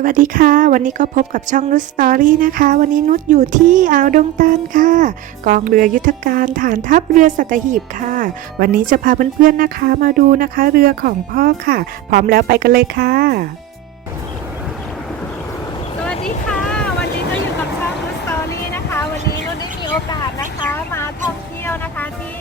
สวัสดีค่ะ วันนี้ก็พบกับช่องนุชสตอรี่นะคะ วันนี้นุชอยู่ที่อ่าวดงตาลค่ะ กองเรือยุทธการฐานทัพเรือสัตหีบค่ะ วันนี้จะพาเพื่อนๆนะคะมาดูนะคะเรือของพ่อค่ะ พร้อมแล้วไปกันเลยค่ะ สวัสดีค่ะ วันนี้ก็อยู่กับช่องนุชสตอรี่นะคะ วันนี้นุชได้มีโอกาสนะคะมาท่องเที่ยวนะคะที่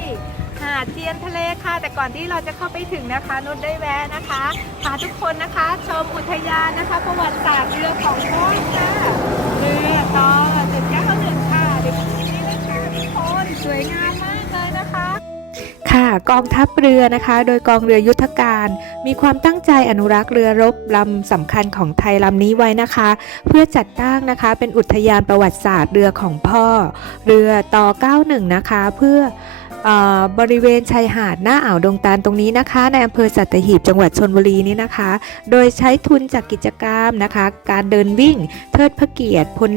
าดเทียนทะเลค่ะ แต่ก่อนที่เราจะเข้าไปถึงนะคะนุชได้แวะนะคะพาทุกคนนะคะ ชมอุทยานนะคะ ประวัติศาสตร์เรือของพ่อค่ะเรือต่อเจ็ดเก้าหนึ่งค่ะเด็กนี่นะคะทุกคนสวยงามมากเลยนะคะค่ะกองทัพเรือนะคะ โดยกองเรือยุทธการ มีความตั้งใจอนุรักษ์เรือรบลำสำคัญของไทยลำนี้ไว้นะคะ เพื่อจัดตั้งนะคะ เป็นอุทยานประวัติศาสตร์เรือของพ่อ เรือต่อ91นะคะ เพื่อ บริเวณชายหาดหน้าอ่าวดงตาลตรงนี้นะคะ ในอำเภอสัตหีบจังหวัดชนบุรีนี่นะคะ โดยใช้ทุนจากกิจกรรมนะคะ การเดินวิ่ง เทิดพระเกียรติพล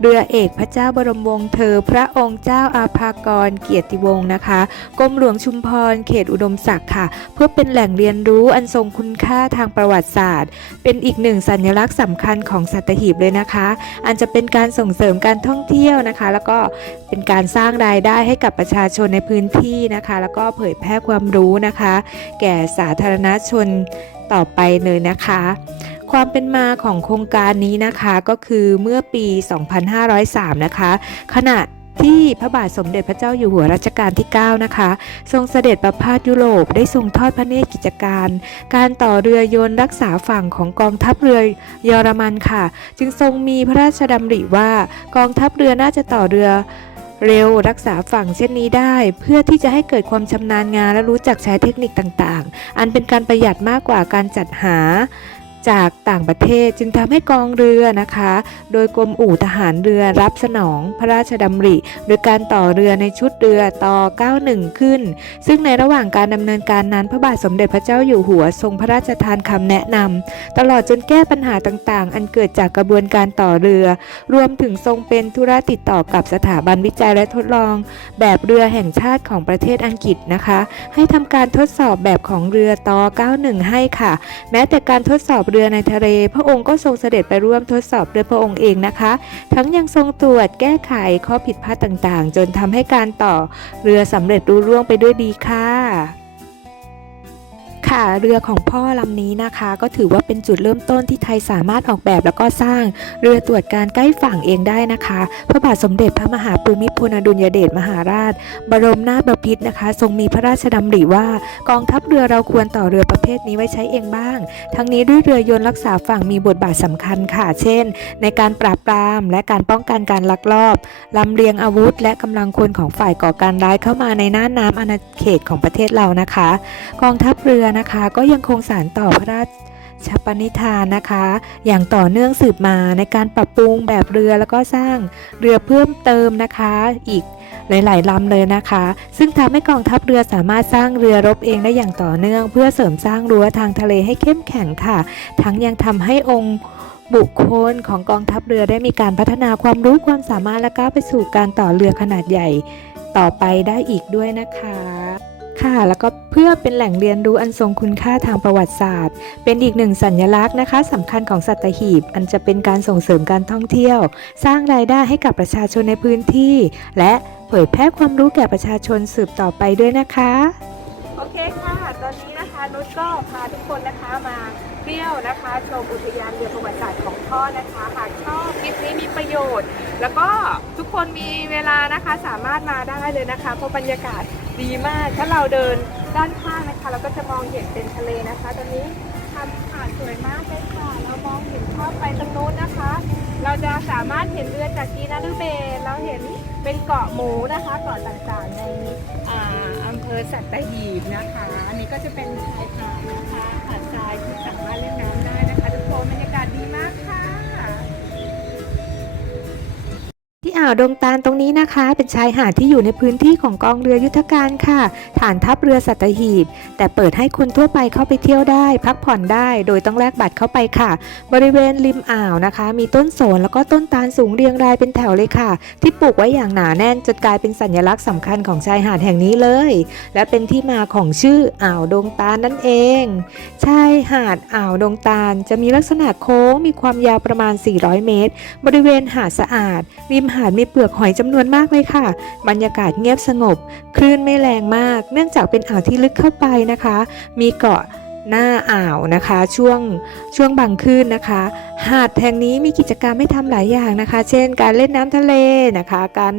เรือเอกพระเจ้าบรมวงศ์เธอ พระองค์เจ้าอาภากรเกียรติวงศ์นะคะกรมหลวงชุมพรเขตอุดมศักดิ์ค่ะ เพื่อเป็นแหล่งเรียนรู้อันทรงคุณค่าทางประวัติศาสตร์ เป็นอีกหนึ่งสัญลักษณ์สำคัญของสัตหีบเลยนะคะ อันจะเป็นการส่งเสริมการท่องเที่ยวนะคะ แล้วก็เป็นการสร้างรายได้ให้กับประชาชนในพื้นนที่นะคะ แล้วก็เผยแพร่ความรู้นะคะ แก่สาธารณชนต่อไปเลยนะคะ ความเป็นมาของโครงการนี้นะคะก็คือเมื่อปี 2503 นะคะ ขณะที่พระบาทสมเด็จพระเจ้าอยู่หัวรัชกาลที่ 9 นะคะ ทรงเสด็จประพาสยุโรปได้ทรงทอดพระเนตรกิจการ การต่อเรือยนต์รักษาฝั่งของกองทัพเรือเยอรมันค่ะ จึงทรงมีพระราชดำริว่ากองทัพเรือน่าจะต่อเรือ เร็วรักษาฝั่งเช่นนี้ได้ เพื่อที่จะให้เกิดความชำนาญงานและรู้จักใช้เทคนิคต่างๆ อันเป็นการประหยัดมากกว่าการจัดหา จากต่างประเทศจึงทำให้กองเรือนะคะ โดยกรมอู่ทหารเรือรับสนองพระราชดำริ โดยการต่อเรือในชุดเรือต่อ 91 ขึ้น ซึ่งในระหว่างการดำเนินการนั้นพระบาทสมเด็จพระเจ้าอยู่หัวทรงพระราชทานคำแนะนำตลอดจนแก้ปัญหาต่างๆ อันเกิดจากกระบวนการต่อเรือ รวมถึงทรงเป็นธุระติดต่อกับสถาบันวิจัยและทดลอง แบบเรือแห่งชาติของประเทศอังกฤษนะคะ ให้ทำการทดสอบแบบของเรือต่อ 91 ให้ค่ะ แม้แต่การทดสอบเรือรือในทะเล พระองค์ก็ทรงเสด็จไปร่วมทดสอบด้วยพระองค์เองนะคะ ทั้งยังทรงตรวจแก้ไขข้อผิดพลาดต่างๆ จนทำให้การต่อเรือสำเร็จรุ่ร่วงไปด้วยดีค่ะ ค่ะเรือของพ่อลำนี้นะคะ ก็ถือว่าเป็นจุดเริ่มต้นที่ไทยสามารถออกแบบแล้วก็สร้างเรือตรวจการใกล้ฝั่งเองได้นะคะ พระบาทสมเด็จพระมหาภูมิพลอดุลยเดชมหาราช บรมนาถบพิตรนะคะ ทรงมีพระราชดำริว่ากองทัพเรือเราควรต่อเรือประเภทนี้ไว้ใช้เองบ้าง ทั้งนี้ด้วยเรือยนต์รักษาฝั่งมีบทบาทสำคัญค่ะ เช่น ในการปราบปรามและการป้องกันการลักลอบลำเลียงอาวุธ และกำลังคนของฝ่ายก่อการร้ายเข้ามาในน่านน้ำอาณาเขตของประเทศเรานะคะ กองทัพเรือนะคะ ก็ยังคงสานต่อพระราชปณิธานนะคะ อย่างต่อเนื่องสืบมาในการปรับปรุงแบบเรือแล้วก็สร้างเรือเพิ่มเติมนะคะ อีกหลาย ๆลำเลยนะคะ ซึ่งทำให้กองทัพเรือสามารถสร้างเรือรบเองได้อย่างต่อเนื่อง เพื่อเสริมสร้างรั้วทางทะเลให้เข้มแข็งค่ะ ทั้งยังทำให้องค์บุคคลของกองทัพเรือได้มีการพัฒนาความรู้ความสามารถและก้าวไปสู่การต่อเรือขนาดใหญ่ต่อไปได้อีกด้วยนะคะ ค่ะ แล้วก็เพื่อเป็นแหล่งเรียนรู้อันทรงคุณค่าทางประวัติศาสตร์ เป็นอีกหนึ่งสัญลักษณ์นะคะสำคัญของสัตหีบ อันจะเป็นการส่งเสริมการท่องเที่ยว สร้างรายได้ให้กับประชาชนในพื้นที่ และเผยแพร่ความรู้แก่ประชาชนสืบต่อไปด้วยนะคะ โอเคค่ะ ตอนนี้นะคะนุชก็พาทุกคนนะคะมา เที่ยวนะคะ ชมอุทยานเรือประวัติศาสตร์ของพ่อนะคะหากชอบคลิปนี้มีประโยชน์ แล้วก็ทุกคนมีเวลานะคะสามารถมาได้เลยนะคะ เพราะบรรยากาศดีมาก ถ้าเราเดินด้านข้างนะคะ เราก็จะมองเห็นเป็นทะเลนะคะ ตอนนี้ทำหาดสวยมากเลยค่ะ เรามองเห็นภาพไปตรงนู้นนะคะ เราจะสามารถเห็นเรือจากกีนาลูเบนเราเห็นเป็นเกาะหมูนะคะเกาะต่างๆ สัตหีบนะคะ อันนี้ก็จะเป็นชายหาดนะคะหาดทรายที่สามารถเล่นน้ำ อ่าวดงตาลตรงนี้นะคะ เป็นชายหาดที่อยู่ในพื้นที่ของกองเรือยุทธการค่ะ ฐานทัพเรือสัตหีบ แต่เปิดให้คนทั่วไปเข้าไปเที่ยวได้ พักผ่อนได้ โดยต้องแลกบัตรเข้าไปค่ะ บริเวณริมอ่าวนะคะ มีต้นโสนแล้วก็ต้นตาลสูงเรียงรายเป็นแถวเลยค่ะ ที่ปลูกไว้อย่างหนาแน่นจนกลายเป็นสัญลักษณ์สำคัญของชายหาดแห่งนี้เลย และเป็นที่มาของชื่ออ่าวดงตาลนั่นเอง ชายหาดอ่าวดงตาลจะมีลักษณะโค้งมีความยาวประมาณ 400 เมตร บริเวณหาดสะอาดริมหาดมีเปลือกหอยจำนวนมากเลยค่ะ บรรยากาศเงียบสงบ คลื่นไม่แรงมาก เนื่องจากเป็นอ่าวที่ลึกเข้าไปนะคะ มีเกาะหน้าอ่าวนะคะ ช่วงช่วงบางคลื่นนะคะ หาดแห่งนี้มีกิจกรรมให้ทำหลายอย่างนะคะ เช่น การเล่นน้ำทะเลนะคะ การ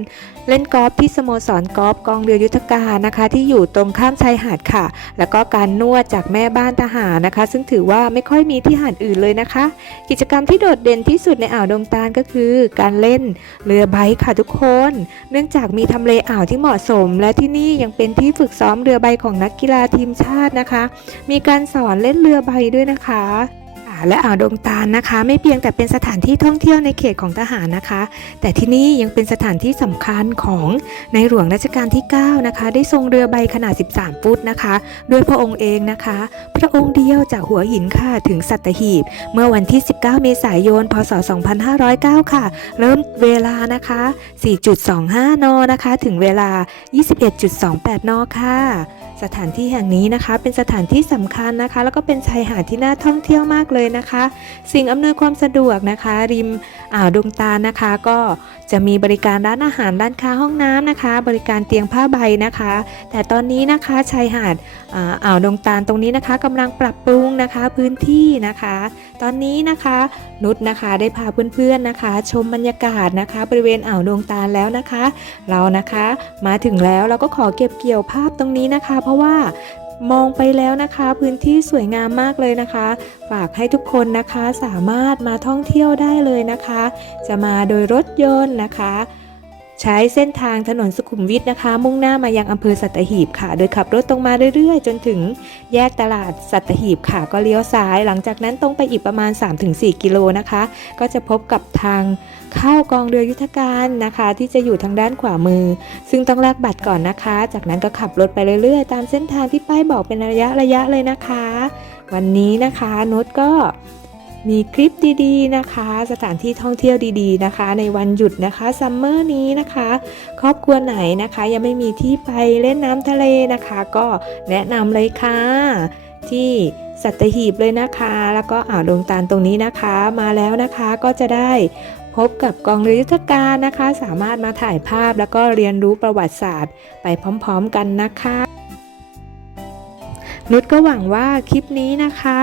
เล่นกอล์ฟที่สโมสรกอล์ฟกองเรือยุทธการนะคะ ที่อยู่ตรงข้ามชายหาดค่ะ แล้วก็การนวดจากแม่บ้านทหารนะคะ ซึ่งถือว่าไม่ค่อยมีที่หาดอื่นเลยนะคะ กิจกรรมที่โดดเด่นที่สุดในอ่าวดงตาลก็คือ การเล่นเรือใบค่ะทุกคน เนื่องจากมีทำเลอ่าวที่เหมาะสม และที่นี่ยังเป็นที่ฝึกซ้อมเรือใบของนักกีฬาทีมชาตินะคะ มีการสอนเล่นเรือใบด้วยนะคะ และอ่าวดงตาลนะคะ ไม่เพียงแต่เป็นสถานที่ท่องเที่ยวในเขตของทหารนะคะ แต่ที่นี่ยังเป็นสถานที่สำคัญของในหลวงรัชกาลที่ 9 นะคะ ได้ทรงเรือใบขนาด 13 ฟุตนะคะโดยพระองค์เองนะคะ พระองค์เดียวจากหัวหินค่ะถึงสัตหีบ เมื่อวันที่ 19 เมษายน พศ 2509 ค่ะ เริ่มเวลานะคะ 4.25 นนะคะ ถึงเวลา 21.28 นค่ะ สถานที่แห่งนี้นะคะ เป็นสถานที่สำคัญนะคะ แล้วก็เป็นชายหาดที่น่าท่องเที่ยวมากเลยนะคะ สิ่งอำนวยความสะดวกนะคะ ริมอ่าวดงตานะคะ ก็ จะมีบริการร้านอาหารร้านค้าห้องน้ำนะคะ บริการเตียงผ้าใบนะคะ แต่ตอนนี้นะคะชายหาดอ่าวดงตาลตรงนี้นะคะกำลังปรับปรุงนะคะพื้นที่นะคะ ตอนนี้นะคะนุชนะคะได้พาเพื่อนๆนะคะ ชมบรรยากาศนะคะ บริเวณอ่าวดวงตาลแล้วนะคะ เรานะคะมาถึงแล้วเราก็ขอเก็บเกี่ยวภาพตรงนี้นะคะ เพราะว่า มองไปแล้วนะคะ พื้นที่สวยงามมากเลยนะคะ ฝากให้ทุกคนนะคะสามารถมาท่องเที่ยวได้เลยนะคะ จะมาโดยรถยนต์นะคะ ใช้เส้นทางถนนสุขุมวิทนะคะ มุ่งหน้ามายังอำเภอสัตหีบค่ะ โดยขับรถตรงมาเรื่อยๆ จนถึงแยกตลาดสัตหีบค่ะ ก็เลี้ยวซ้าย หลังจากนั้นตรงไปอีกประมาณ 3-4 กิโลนะคะ ก็จะพบกับทางเข้ากองเรือยุทธการนะคะ ที่จะอยู่ทางด้านขวามือ ซึ่งต้องแลกบัตรก่อนนะคะ จากนั้นก็ขับรถไปเรื่อยๆ ตามเส้นทางที่ป้ายบอกเป็นระยะระยะๆเลยนะคะ วันนี้นะคะนุชก็ มีคลิปดีๆนะคะ สถานที่ท่องเที่ยวดีๆนะคะ ในวันหยุดนะคะซัมเมอร์นี้นะคะ ครอบครัวไหนนะคะ ยังไม่มีที่ไปเล่นน้ำทะเลนะคะ ก็แนะนำเลยค่ะ ที่สัตหีบเลยนะคะ แล้วก็อ่าวดงตาลตรงนี้นะคะมาแล้วนะคะก็จะได้พบกับกองเรือยุทธการนะคะ สามารถมาถ่ายภาพแล้วก็เรียนรู้ประวัติศาสตร์ ไปพร้อมๆกันนะคะนุชก็หวังว่าคลิปนี้นะคะ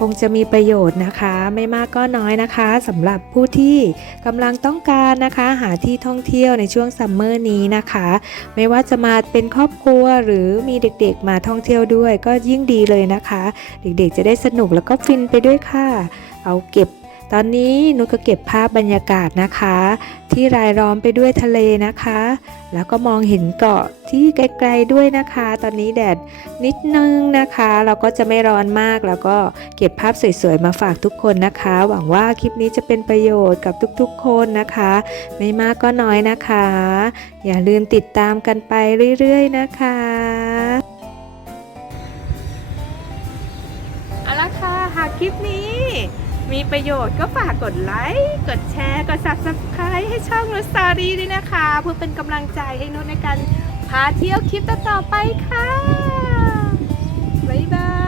คงจะมีประโยชน์นะคะ ไม่มากก็น้อยนะคะสำหรับผู้ที่กำลังต้องการนะคะ หาที่ท่องเที่ยวในช่วงซัมเมอร์นี้นะคะ ไม่ว่าจะมาเป็นครอบครัวหรือมีเด็กๆมาท่องเที่ยวด้วย ก็ยิ่งดีเลยนะคะ เด็กๆจะได้สนุกแล้วก็ฟินไปด้วยค่ะ เอาเก็บ ตอนนี้นุชก็เก็บภาพบรรยากาศนะคะ ที่รายล้อมไปด้วยทะเลนะคะ แล้วก็มองเห็นเกาะที่ไกลๆด้วยนะคะ ตอนนี้แดดนิดนึงนะคะ เราก็จะไม่ร้อนมาก แล้วก็เก็บภาพสวยๆมาฝากทุกคนนะคะ หวังว่าคลิปนี้จะเป็นประโยชน์กับทุกๆคนนะคะ ไม่มากก็น้อยนะคะ อย่าลืมติดตามกันไปเรื่อยๆนะคะเอาละค่ะหากคลิปนี้ มีประโยชน์ก็ฝากกดไลค์ กดแชร์ กด subscribe ให้ช่องนุสตอรี่ด้วยนะคะ เพื่อเป็นกำลังใจให้นุชในการพาเที่ยวคลิปต่อๆไปค่ะ บ๊ายบาย